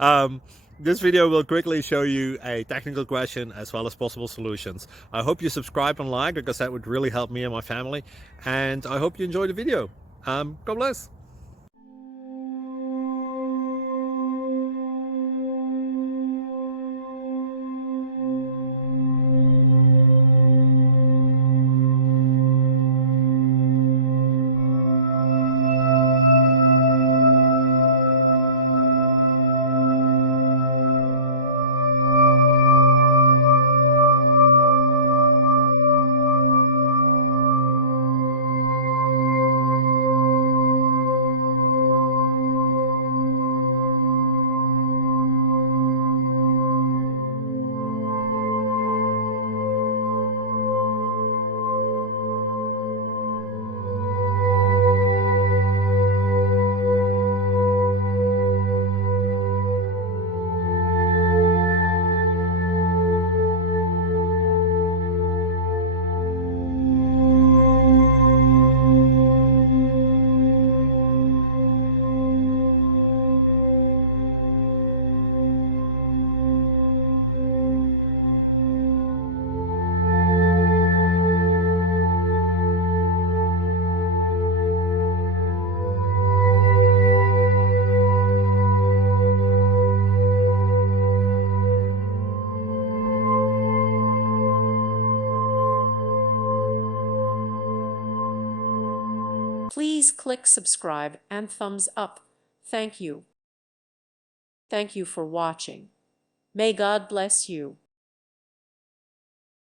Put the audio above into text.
um, this video will quickly show you a technical question as well as possible solutions. I hope you subscribe and like because that would really help me and my family. And I hope you enjoy the video. God bless. Please click subscribe and thumbs up. Thank you. Thank you for watching. May God bless you.